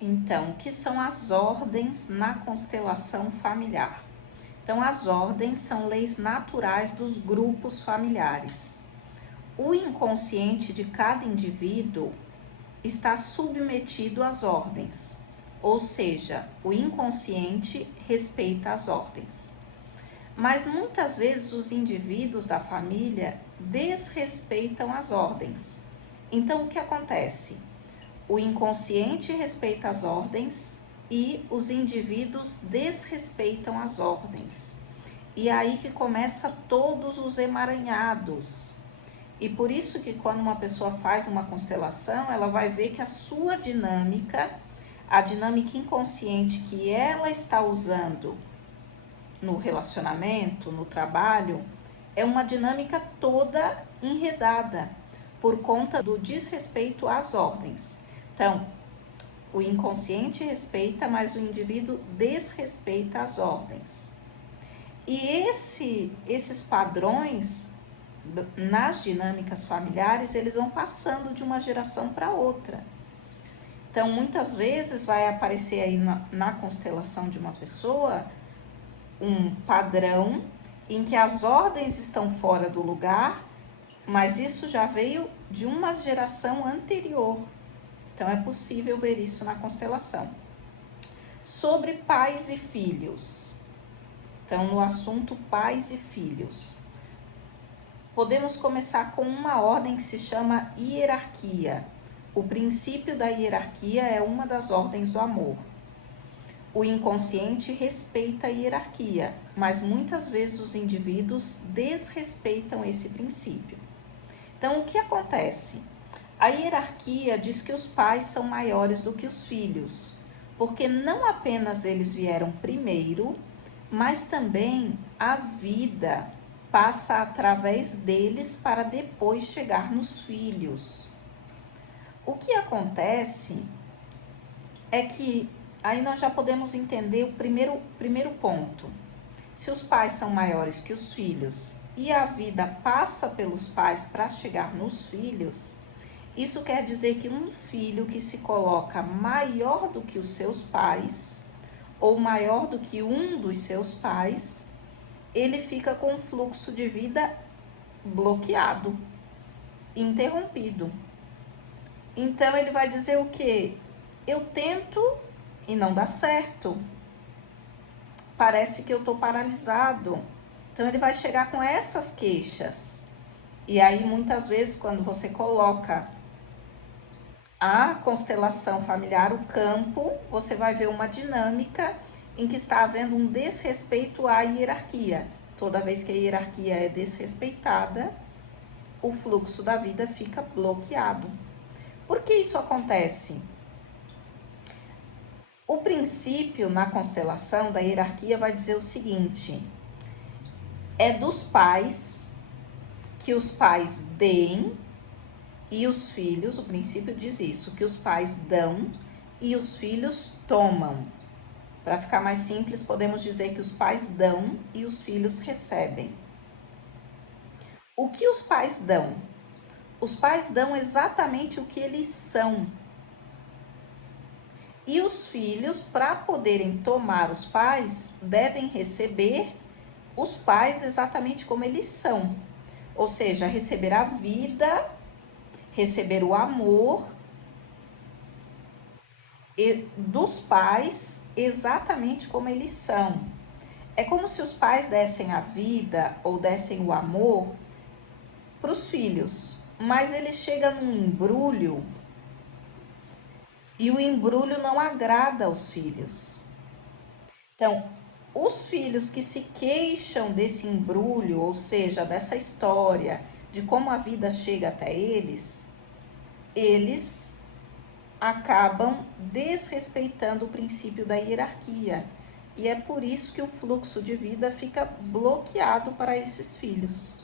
Então, o que são as ordens na constelação familiar? Então, as ordens são leis naturais dos grupos familiares. O inconsciente de cada indivíduo está submetido às ordens, ou seja, o inconsciente respeita as ordens. Mas muitas vezes os indivíduos da família desrespeitam as ordens. Então, o que acontece? O inconsciente respeita as ordens e os indivíduos desrespeitam as ordens. E é aí que começa todos os emaranhados. E por isso que quando uma pessoa faz uma constelação, ela vai ver que a sua dinâmica, a dinâmica inconsciente que ela está usando no relacionamento, no trabalho, é uma dinâmica toda enredada por conta do desrespeito às ordens. Então, o inconsciente respeita, mas o indivíduo desrespeita as ordens. E esses padrões nas dinâmicas familiares, eles vão passando de uma geração para outra. Então, muitas vezes vai aparecer aí na constelação de uma pessoa um padrão em que as ordens estão fora do lugar, mas isso já veio de uma geração anterior. Então, é possível ver isso na constelação. Sobre pais e filhos. Então, no assunto pais e filhos. Podemos começar com uma ordem que se chama hierarquia. O princípio da hierarquia é uma das ordens do amor. O inconsciente respeita a hierarquia, mas muitas vezes os indivíduos desrespeitam esse princípio. Então, o que acontece? A hierarquia diz que os pais são maiores do que os filhos, porque não apenas eles vieram primeiro, mas também a vida passa através deles para depois chegar nos filhos. O que acontece é que aí nós já podemos entender o primeiro ponto. Se os pais são maiores que os filhos e a vida passa pelos pais para chegar nos filhos, isso quer dizer que um filho que se coloca maior do que os seus pais, ou maior do que um dos seus pais, ele fica com o fluxo de vida bloqueado, interrompido. Então ele vai dizer o quê? Eu tento e não dá certo. Parece que eu estou paralisado. Então ele vai chegar com essas queixas. E aí muitas vezes quando você coloca a constelação familiar, o campo, você vai ver uma dinâmica em que está havendo um desrespeito à hierarquia. Toda vez que a hierarquia é desrespeitada, o fluxo da vida fica bloqueado. Por que isso acontece? O princípio na constelação da hierarquia vai dizer o seguinte: é dos pais que os pais deem e os filhos, o princípio diz isso, que os pais dão e os filhos tomam. Para ficar mais simples, podemos dizer que os pais dão e os filhos recebem. O que os pais dão? Os pais dão exatamente o que eles são. E os filhos, para poderem tomar os pais, devem receber os pais exatamente como eles são. Ou seja, receber a vida, receber o amor dos pais exatamente como eles são. É como se os pais dessem a vida ou dessem o amor para os filhos, mas ele chega num embrulho e o embrulho não agrada aos filhos. Então, os filhos que se queixam desse embrulho, ou seja, dessa história, de como a vida chega até eles acabam desrespeitando o princípio da hierarquia. E é por isso que o fluxo de vida fica bloqueado para esses filhos.